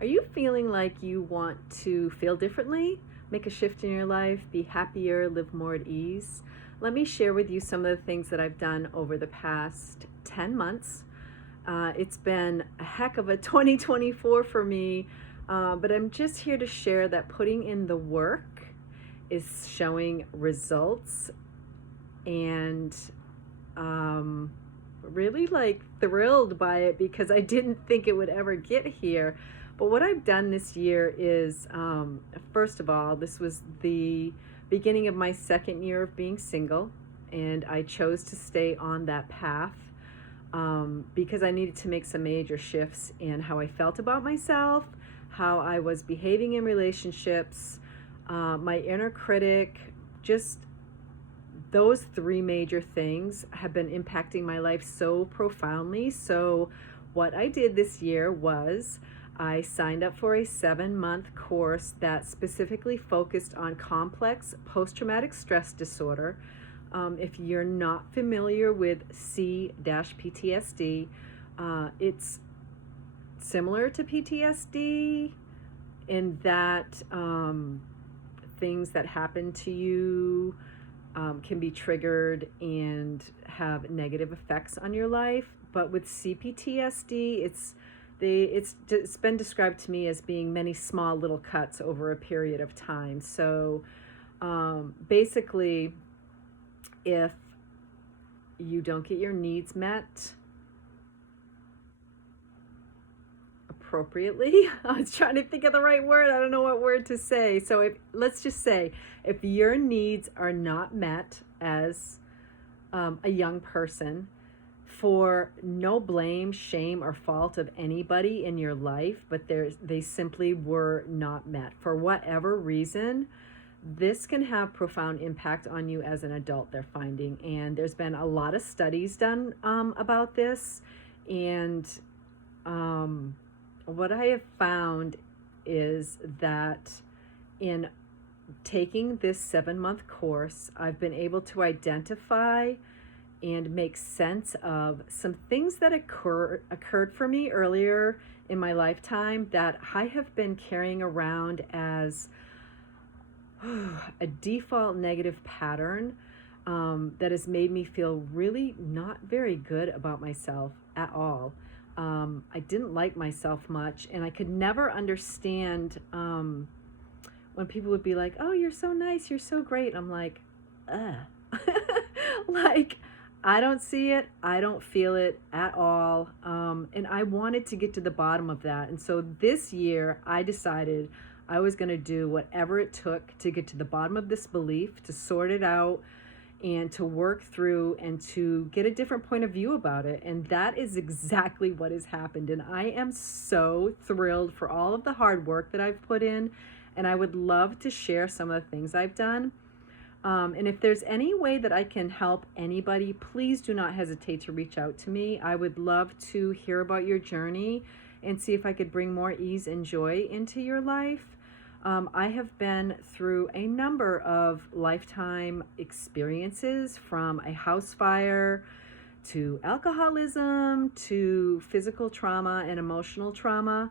Are you feeling like you want to feel differently, make a shift in your life, be happier, live more at ease? Let me share with you some of the things that I've done over the past 10 months. It's been a heck of a 2024 for me, but I'm just here to share that putting in the work is showing results, and really like thrilled by it because I didn't think it would ever get here. But what I've done this year is, first of all, this was the beginning of my second year of being single, and I chose to stay on that path because I needed to make some major shifts in how I felt about myself, how I was behaving in relationships, my inner critic, just those three major things have been impacting my life so profoundly. So what I did this year was I signed up for a 7-month course that specifically focused on complex post-traumatic stress disorder. If you're not familiar with C-PTSD, it's similar to PTSD in that things that happen to you can be triggered and have negative effects on your life. But with C-PTSD, it's been described to me as being many small little cuts over a period of time. So basically, if you don't get your needs met appropriately, I was trying to think of the right word. I don't know what word to say. So let's just say if your needs are not met as a young person, for no blame, shame, or fault of anybody in your life, but they simply were not met for whatever reason, this can have profound impact on you as an adult, they're finding. And there's been a lot of studies done about this. And what I have found is that in taking this 7-month course, I've been able to identify and make sense of some things that occurred for me earlier in my lifetime that I have been carrying around as a default negative pattern that has made me feel really not very good about myself at all. I didn't like myself much, and I could never understand when people would be like, "Oh, you're so nice, you're so great." I'm like, ugh. Like, I don't see it, I don't feel it at all, and I wanted to get to the bottom of that. And so this year I decided I was going to do whatever it took to get to the bottom of this belief, to sort it out, and to work through and to get a different point of view about it. And that is exactly what has happened. And I am so thrilled for all of the hard work that I've put in. And I would love to share some of the things I've done. And if there's any way that I can help anybody, please do not hesitate to reach out to me. I would love to hear about your journey and see if I could bring more ease and joy into your life. I have been through a number of lifetime experiences, from a house fire to alcoholism to physical trauma and emotional trauma.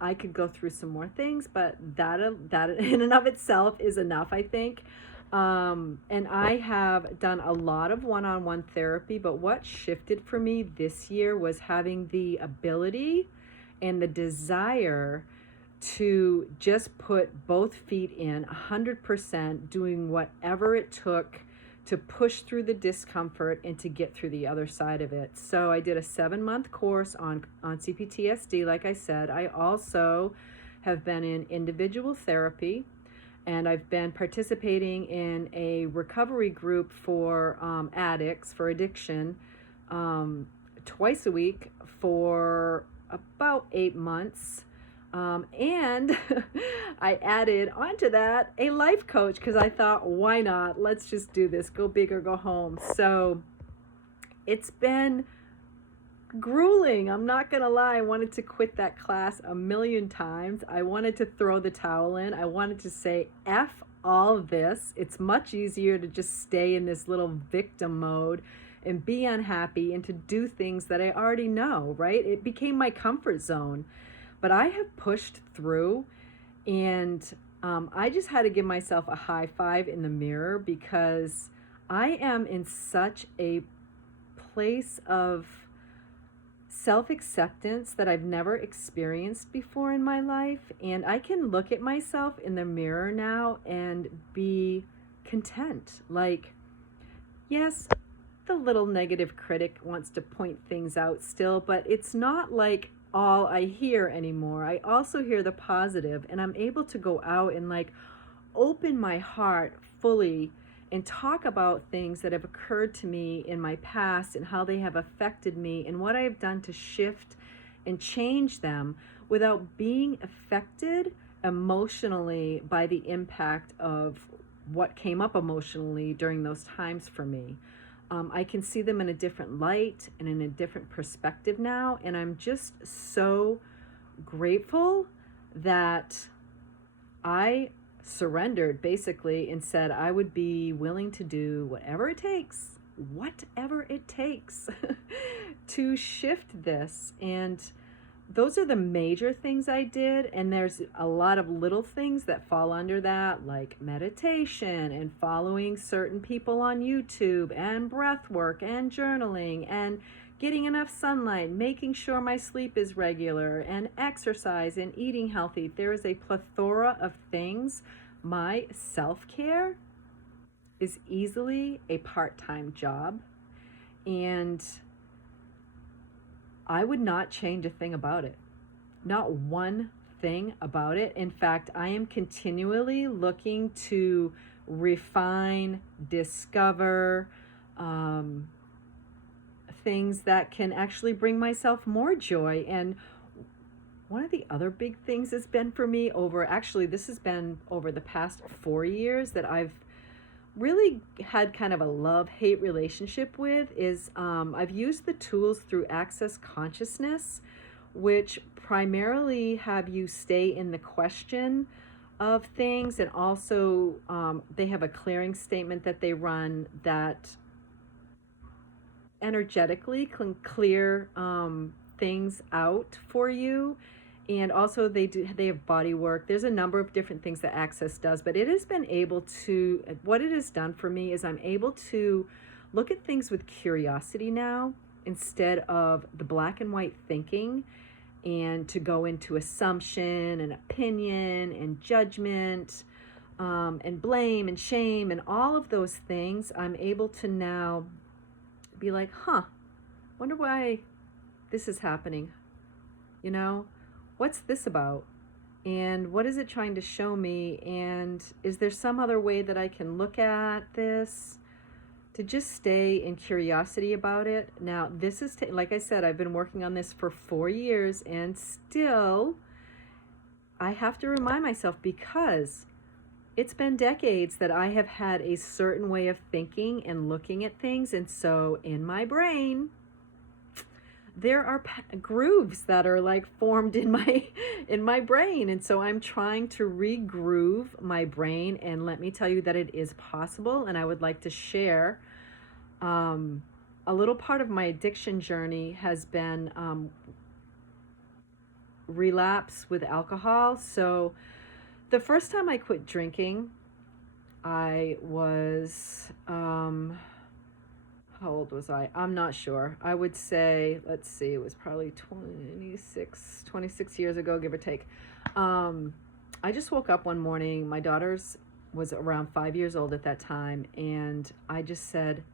I could go through some more things, but that in and of itself is enough, I think. And I have done a lot of one-on-one therapy, but what shifted for me this year was having the ability and the desire to just put both feet in 100%, doing whatever it took to push through the discomfort and to get through the other side of it. So I did a 7-month course on C-PTSD, like I said. I also have been in individual therapy, and I've been participating in a recovery group for addicts, for addiction, twice a week for about 8 months. And I added onto that a life coach because I thought, why not? Let's just do this. Go big or go home. So it's been grueling. I'm not going to lie. I wanted to quit that class a million times. I wanted to throw the towel in. I wanted to say, F all of this. It's much easier to just stay in this little victim mode and be unhappy and to do things that I already know, right? It became my comfort zone. But I have pushed through, and I just had to give myself a high five in the mirror, because I am in such a place of self-acceptance that I've never experienced before in my life. And I can look at myself in the mirror now and be content. Like, yes, the little negative critic wants to point things out still, but it's not like all I hear anymore. I also hear the positive, and I'm able to go out and like open my heart fully and talk about things that have occurred to me in my past and how they have affected me and what I have done to shift and change them without being affected emotionally by the impact of what came up emotionally during those times for me. I can see them in a different light and in a different perspective now, and I'm just so grateful that I surrendered basically and said I would be willing to do whatever it takes to shift this. And those are the major things I did, and there's a lot of little things that fall under that, like meditation and following certain people on YouTube and breath work and journaling and getting enough sunlight, making sure my sleep is regular, and exercise and eating healthy. There is a plethora of things. My self-care is easily a part-time job, and I would not change a thing about it. Not one thing about it. In fact, I am continually looking to refine, discover things that can actually bring myself more joy. And one of the other big things has been for me this has been over the past 4 years that I've really had kind of a love-hate relationship with, is I've used the tools through Access Consciousness, which primarily have you stay in the question of things, and also they have a clearing statement that they run that energetically can clear things out for you. And also they have body work. There's a number of different things that Access does, but it has been able to, what it has done for me is I'm able to look at things with curiosity now instead of the black and white thinking, and to go into assumption and opinion and judgment and blame and shame and all of those things. I'm able to now be like, wonder why this is happening, you know? What's this about? And what is it trying to show me? And is there some other way that I can look at this? To just stay in curiosity about it. Now, this is, like I said, I've been working on this for 4 years, and still I have to remind myself, because it's been decades that I have had a certain way of thinking and looking at things. And so in my brain, there are grooves that are like formed in my brain. And so I'm trying to regroove my brain, and let me tell you that it is possible. And I would like to share a little part of my addiction journey has been relapse with alcohol. So the first time I quit drinking, I was how old was I? I'm not sure. I would say, let's see, it was probably 26 years ago, give or take. I just woke up one morning. My daughter's was around 5 years old at that time. And I just said,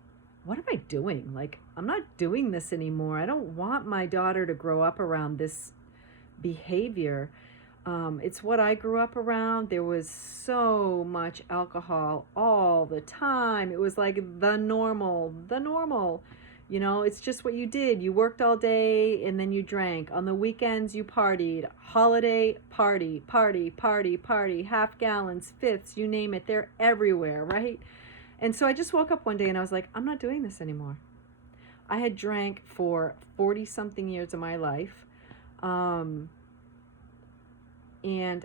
what am I doing? Like, I'm not doing this anymore. I don't want my daughter to grow up around this behavior. It's what I grew up around. There was so much alcohol all the time. It was like the normal, you know, it's just what you did. You worked all day and then you drank. On the weekends, you partied. Holiday, party, half gallons, fifths, you name it. They're everywhere, right? And so I just woke up one day and I was like, I'm not doing this anymore. I had drank for 40 something years of my life. And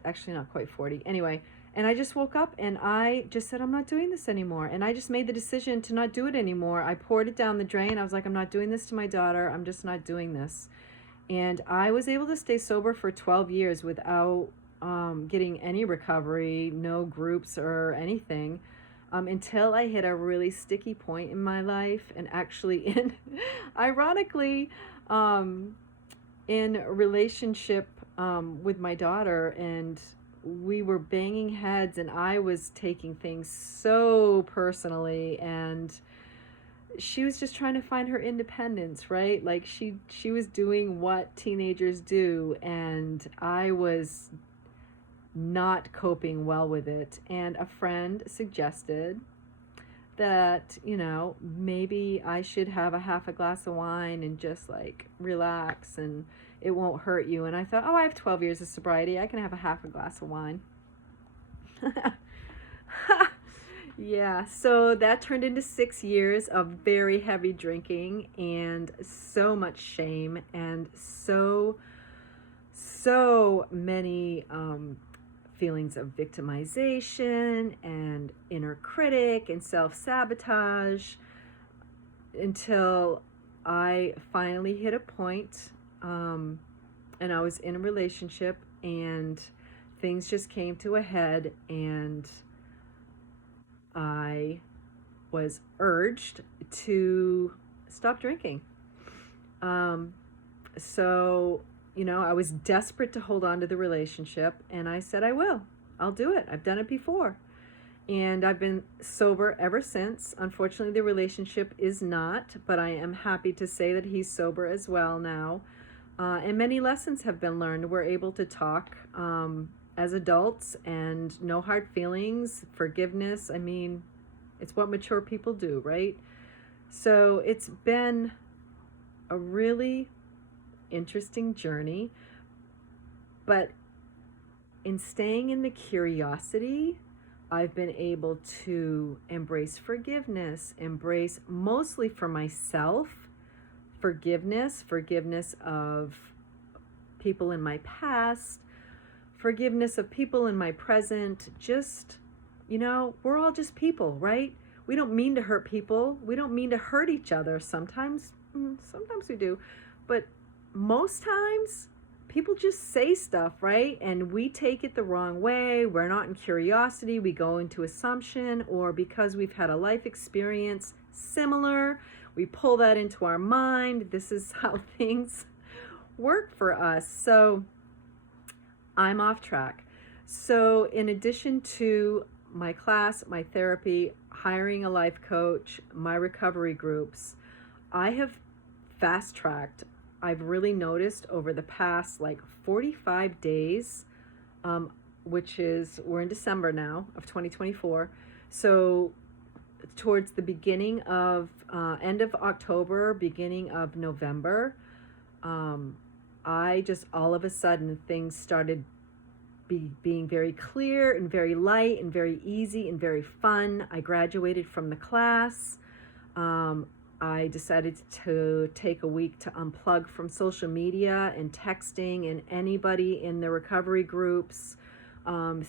actually not quite 40. Anyway, And I just woke up and I just said, I'm not doing this anymore. And I just made the decision to not do it anymore. I poured it down the drain. I was like, I'm not doing this to my daughter. I'm just not doing this. And I was able to stay sober for 12 years without getting any recovery, no groups or anything, until I hit a really sticky point in my life. And actually, ironically, in a relationship with my daughter, and we were banging heads, and I was taking things so personally, and she was just trying to find her independence, right? Like she was doing what teenagers do, and I was not coping well with it. And a friend suggested that, maybe I should have a half a glass of wine and just like relax and it won't hurt you. And I thought, oh, I have 12 years of sobriety. I can have a half a glass of wine. Yeah, so that turned into 6 years of very heavy drinking and so much shame and so many feelings of victimization and inner critic and self-sabotage, until I finally hit a point, and I was in a relationship and things just came to a head, and I was urged to stop drinking. So I was desperate to hold on to the relationship, and I said, I'll do it. I've done it before. And I've been sober ever since. Unfortunately, the relationship is not, but I am happy to say that he's sober as well now. And many lessons have been learned. We're able to talk as adults, and no hard feelings, forgiveness. I mean, it's what mature people do, right? So it's been a really interesting journey, but in staying in the curiosity, I've been able to embrace forgiveness, embrace mostly for myself, forgiveness of people in my past, forgiveness of people in my present. Just, we're all just people, right? We don't mean to hurt people. We don't mean to hurt each other. Sometimes we do, but most times people just say stuff, right? And we take it the wrong way. We're not in curiosity. We go into assumption, or because we've had a life experience similar, we pull that into our mind. This is how things work for us. So I'm off track. So in addition to my class, my therapy, hiring a life coach, my recovery groups, I have fast-tracked. I've really noticed over the past 45 days, which is, we're in December now of 2024. So towards the beginning of, end of October, beginning of November, I just all of a sudden things started being very clear and very light and very easy and very fun. I graduated from the class. I decided to take a week to unplug from social media and texting and anybody in the recovery groups,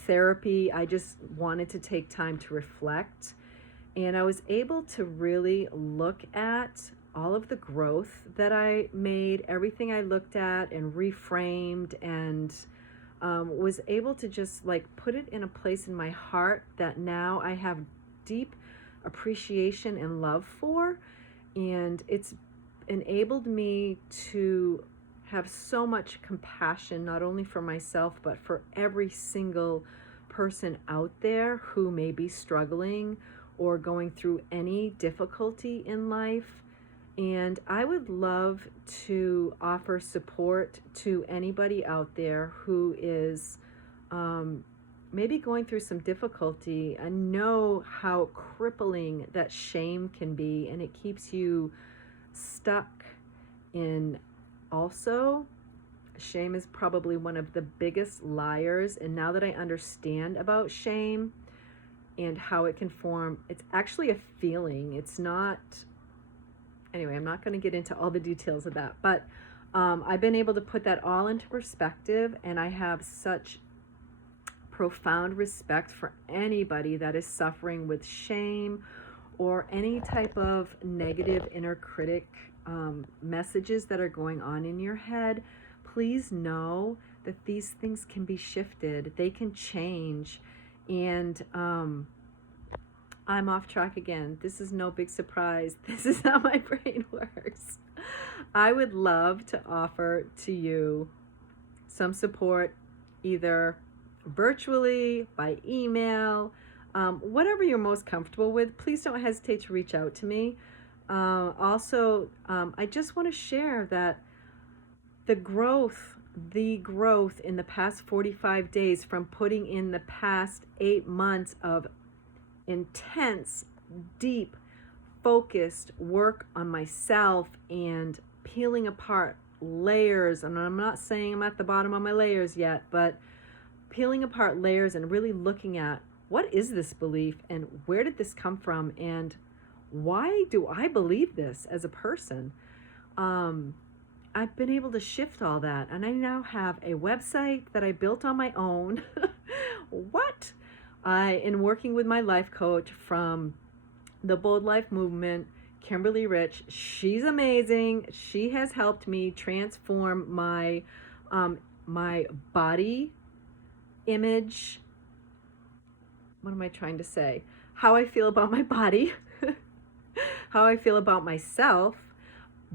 therapy. I just wanted to take time to reflect. And I was able to really look at all of the growth that I made, everything I looked at and reframed, and was able to just put it in a place in my heart that now I have deep appreciation and love for. And it's enabled me to have so much compassion, not only for myself, but for every single person out there who may be struggling or going through any difficulty in life. And I would love to offer support to anybody out there who is maybe going through some difficulty. I know how crippling that shame can be, and it keeps you stuck in. Also, shame is probably one of the biggest liars, and now that I understand about shame and how it can form, it's actually a feeling. It's not, anyway, I'm not going to get into all the details of that, but I've been able to put that all into perspective, and I have such profound respect for anybody that is suffering with shame or any type of negative inner critic messages that are going on in your head. Please know that these things can be shifted, they can change. And I'm off track again. This is no big surprise. This is how my brain works. I would love to offer to you some support, either virtually, by email, whatever you're most comfortable with. Please don't hesitate to reach out to me. Also, I just want to share that the growth in the past 45 days from putting in the past 8 months of intense, deep, focused work on myself and peeling apart layers. And I'm not saying I'm at the bottom of my layers yet, but peeling apart layers and really looking at, what is this belief and where did this come from and why do I believe this as a person? I've been able to shift all that, and I now have a website that I built on my own. What? In working with my life coach from the Bold Life Movement, Kimberly Rich. She's amazing. She has helped me transform my my body image. What am I trying to say? How I feel about my body, how I feel about myself,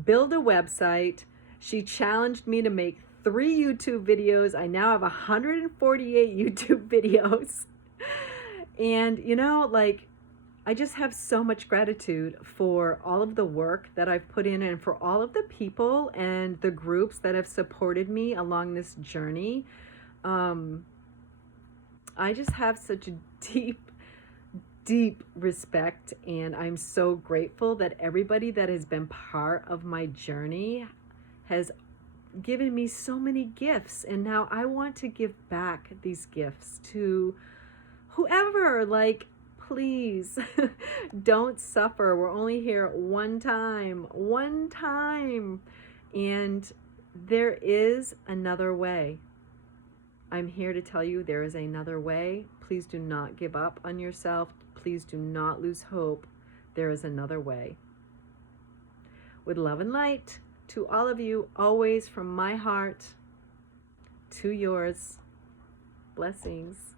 build a website. She challenged me to make 3 YouTube videos. I now have 148 YouTube videos. And, you know, like, I just have so much gratitude for all of the work that I've put in and for all of the people and the groups that have supported me along this journey. I just have such a deep respect, and I'm so grateful that everybody that has been part of my journey has given me so many gifts, and now I want to give back these gifts to whoever. Like, please don't suffer. We're only here one time, and there is another way. I'm here to tell you there is another way. Please do not give up on yourself. Please do not lose hope. There is another way. With love and light to all of you, always from my heart to yours. Blessings.